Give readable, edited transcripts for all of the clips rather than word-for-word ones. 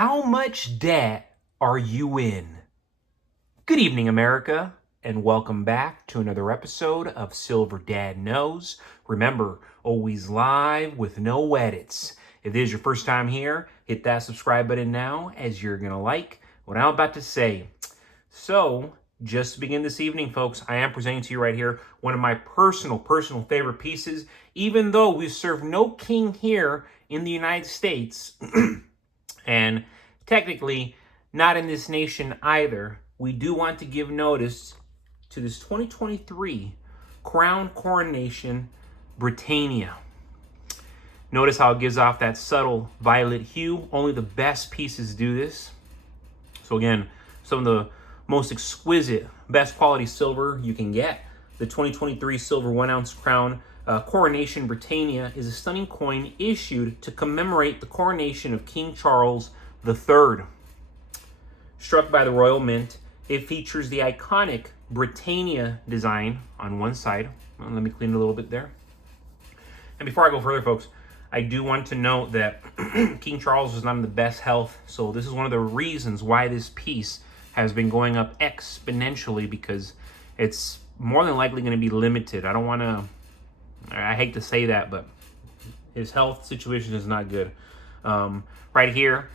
How much debt are you in? Good evening, America, and welcome back to another episode of Silver Dad Knows. Remember, always live with no edits. If this is your first time here, hit that subscribe button now, as you're going to like what I'm about to say. So, just to begin this evening, folks, I am presenting to you right here one of my personal favorite pieces, even though we serve no king here in the United States. And technically, not in this nation either. We do want to give notice to this 2023 Crown Coronation Britannia. Notice how it gives off that subtle violet hue. Only the best pieces do this. So again, some of the most exquisite, best quality silver you can get. The 2023 silver 1 ounce crown Coronation Britannia is a stunning coin issued to commemorate the coronation of King Charles III. Struck by the Royal Mint, it features the iconic Britannia design on one side. Well, let me clean it a little bit there. And before I go further, folks, I do want to note that King Charles was not in the best health, so this is one of the reasons why this piece has been going up exponentially, because it's more than likely going to be limited. I hate to say that, but his health situation is not good. Right here,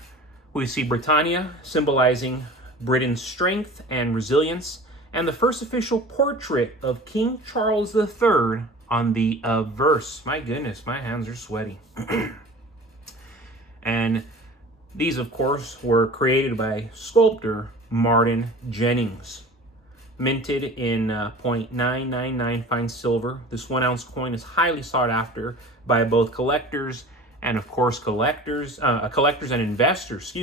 we see Britannia symbolizing Britain's strength and resilience, and the first official portrait of King Charles III on the obverse. My goodness, my hands are sweaty. And these, of course, were created by sculptor Martin Jennings. Minted in 0.999 fine silver, this 1 ounce coin is highly sought after by both collectors and, of course, collectors and investors.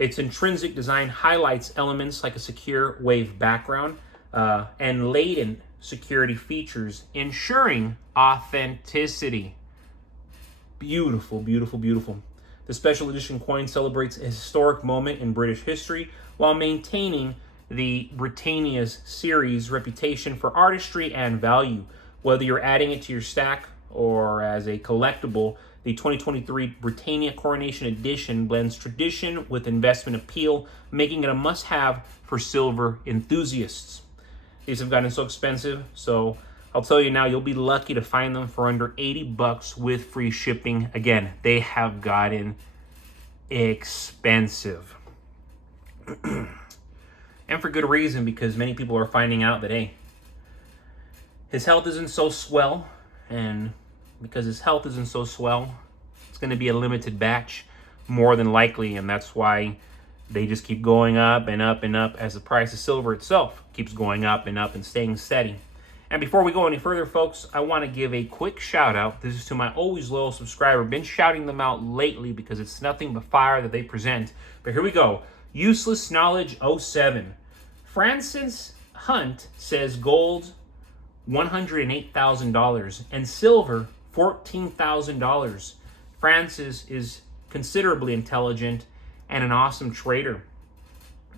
Its intrinsic design highlights elements like a secure wave background and latent security features, ensuring authenticity. Beautiful, beautiful, beautiful. The special edition coin celebrates a historic moment in British history while maintaining the Britannia's series reputation for artistry and value. Whether you're adding it to your stack or as a collectible, the 2023 Britannia Coronation Edition blends tradition with investment appeal, making it a must-have for silver enthusiasts. These have gotten so expensive, so I'll tell you now, you'll be lucky to find them for under $80 with free shipping. Again, they have gotten expensive. And for good reason, because many people are finding out that, hey, his health isn't so swell, and because his health isn't so swell, it's going to be a limited batch, more than likely, and that's why they just keep going up and up and up as the price of silver itself keeps going up and staying steady. And before we go any further, folks, I want to give a quick shout out. This is to my always loyal subscriber. Been shouting them out lately because it's nothing but fire that they present. But here we go. Useless Knowledge 07. Francis Hunt says gold $108,000 and silver $14,000. Francis is considerably intelligent and an awesome trader.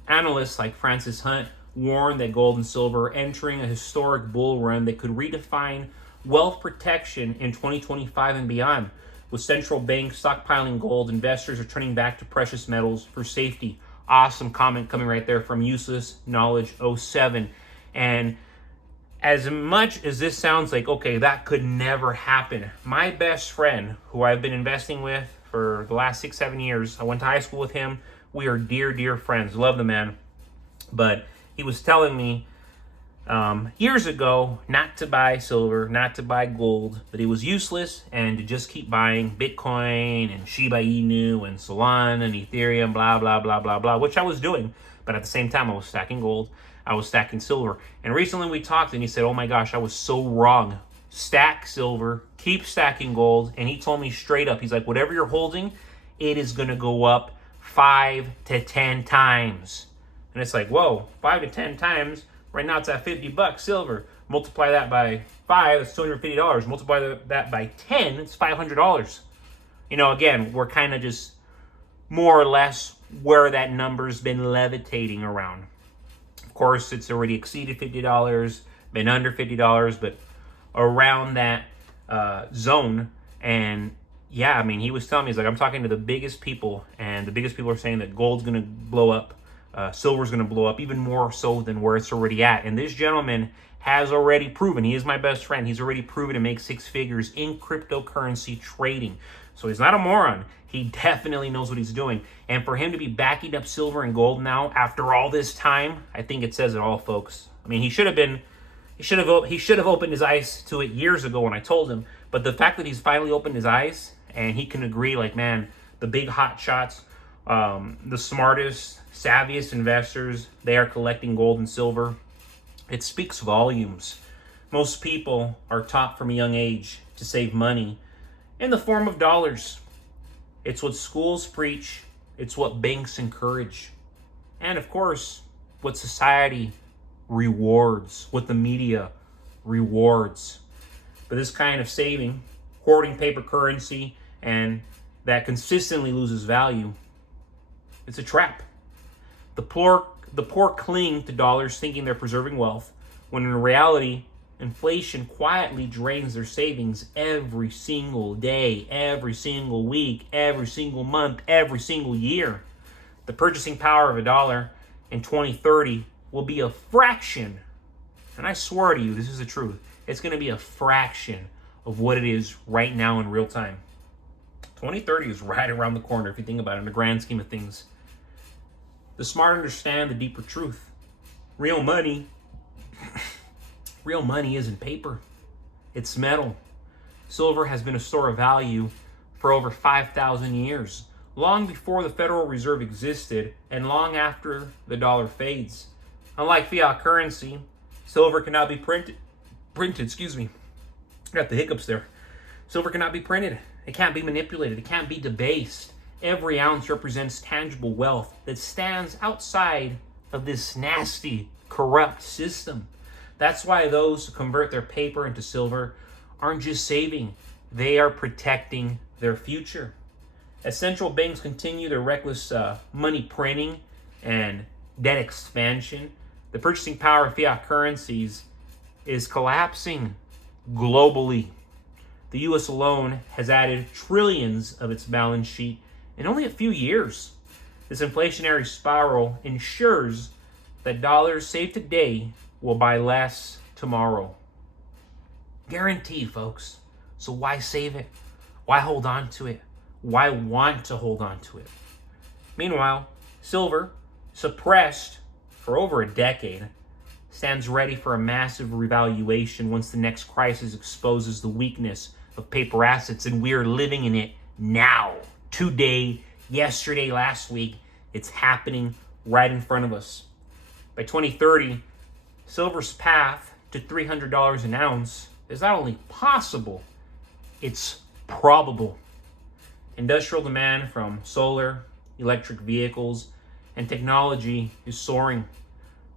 Analysts like Francis Hunt warned that gold and silver are entering a historic bull run that could redefine wealth protection in 2025 and beyond. With central banks stockpiling gold, investors are turning back to precious metals for safety. Awesome comment coming right there from Useless Knowledge 07. And as much as this sounds like, okay, that could never happen, my best friend, who I've been investing with for the last 6-7 years, I went to high school with him. We are dear friends. Love the man. But he was telling me years ago not to buy silver, not to buy gold, that it was useless, and to just keep buying Bitcoin and Shiba Inu and Solana and Ethereum, blah, blah, blah, blah, blah, which I was doing. But at the same time, I was stacking gold, I was stacking silver. And recently we talked and he said, oh my gosh, I was so wrong. Stack silver, keep stacking gold. And he told me straight up, he's like, whatever you're holding, it is going to go up 5 to 10 times. And it's like, whoa, 5 to 10 times. Right now it's at $50 silver. Multiply that by 5, that's $250. Multiply that by 10, it's $500. You know, again, we're kind of just more or less where that number's been levitating around. Of course, it's already exceeded $50, been under $50, but around that zone. And yeah, I mean, he was telling me, he's like, I'm talking to the biggest people, and the biggest people are saying that gold's going to blow up, silver's going to blow up, even more so than where it's already at. And this gentleman has already proven, he is my best friend, he's already proven to make six figures in cryptocurrency trading. So he's not a moron. He definitely knows what he's doing. And for him to be backing up silver and gold now after all this time, I think it says it all, folks. I mean, he should have opened his eyes to it years ago when I told him. But the fact that he's finally opened his eyes and he can agree, like, man, the big hot shots, the smartest, savviest investors, they are collecting gold and silver. It speaks volumes. Most people are taught from a young age to save money in the form of dollars. It's what schools preach. It's what banks encourage. And of course, what society rewards, what the media rewards. But this kind of saving, hoarding paper currency, and that consistently loses value, it's a trap. The poor cling to dollars thinking they're preserving wealth, when in reality, inflation quietly drains their savings every single day, every single week, every single month, every single year. The purchasing power of a dollar in 2030 will be a fraction, and I swear to you, this is the truth, it's going to be a fraction of what it is right now in real time. 2030 is right around the corner if you think about it in the grand scheme of things. The smart understand the deeper truth. Real money isn't paper. It's metal. Silver has been a store of value for over 5,000 years, long before the Federal Reserve existed and long after the dollar fades. Unlike fiat currency, silver cannot be printed, got the hiccups there. Silver cannot be printed. It can't be manipulated. It can't be debased. Every ounce represents tangible wealth that stands outside of this nasty, corrupt system. That's why those who convert their paper into silver aren't just saving, they are protecting their future. As central banks continue their reckless money printing and debt expansion, the purchasing power of fiat currencies is collapsing globally. The U.S. alone has added trillions of its balance sheet in only a few years. This inflationary spiral ensures that dollars saved today will buy less tomorrow. Guaranteed, folks. So why save it? Why hold on to it? Why want to hold on to it? Meanwhile, silver, suppressed for over a decade, stands ready for a massive revaluation once the next crisis exposes the weakness of paper assets, and we are living in it now. Today, yesterday, last week, it's happening right in front of us. By 2030, silver's path to $300 an ounce is not only possible, it's probable. Industrial demand from solar, electric vehicles, and technology is soaring,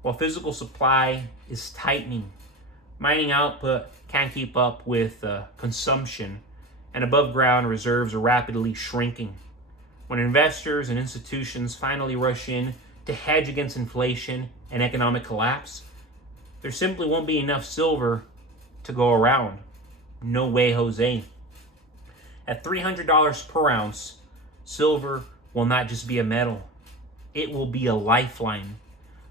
while physical supply is tightening. Mining output can't keep up with consumption, and above-ground reserves are rapidly shrinking. When investors and institutions finally rush in to hedge against inflation and economic collapse, there simply won't be enough silver to go around. No way, Jose. At $300 per ounce, silver will not just be a metal, it will be a lifeline.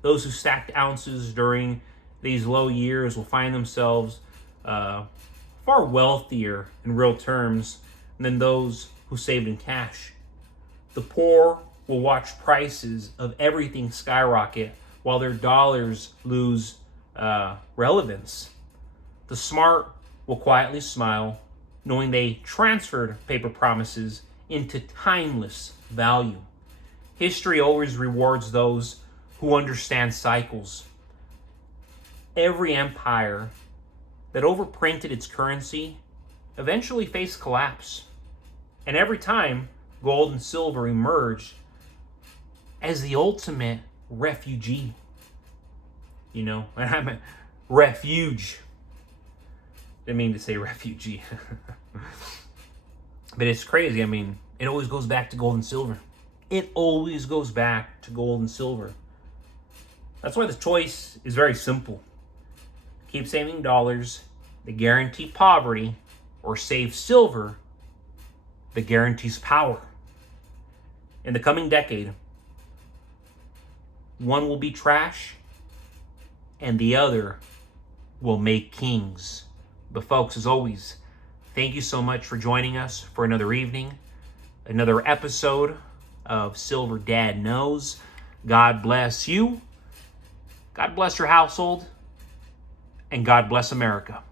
Those who stacked ounces during these low years will find themselves far wealthier in real terms than those who saved in cash. The poor will watch prices of everything skyrocket while their dollars lose relevance. The smart will quietly smile, knowing they transferred paper promises into timeless value. History always rewards those who understand cycles. Every empire that overprinted its currency eventually faced collapse. And every time, gold and silver emerged as the ultimate refugee. You know, and I meant refuge. Didn't mean to say refugee. But it's crazy. I mean, it always goes back to gold and silver. It always goes back to gold and silver. That's why the choice is very simple. Keep saving dollars that guarantee poverty, or save silver that guarantees power. In the coming decade, one will be trash and the other will make kings. But folks, as always, thank you so much for joining us for another evening, another episode of Silver Dad Knows. God bless you, God bless your household, and God bless America.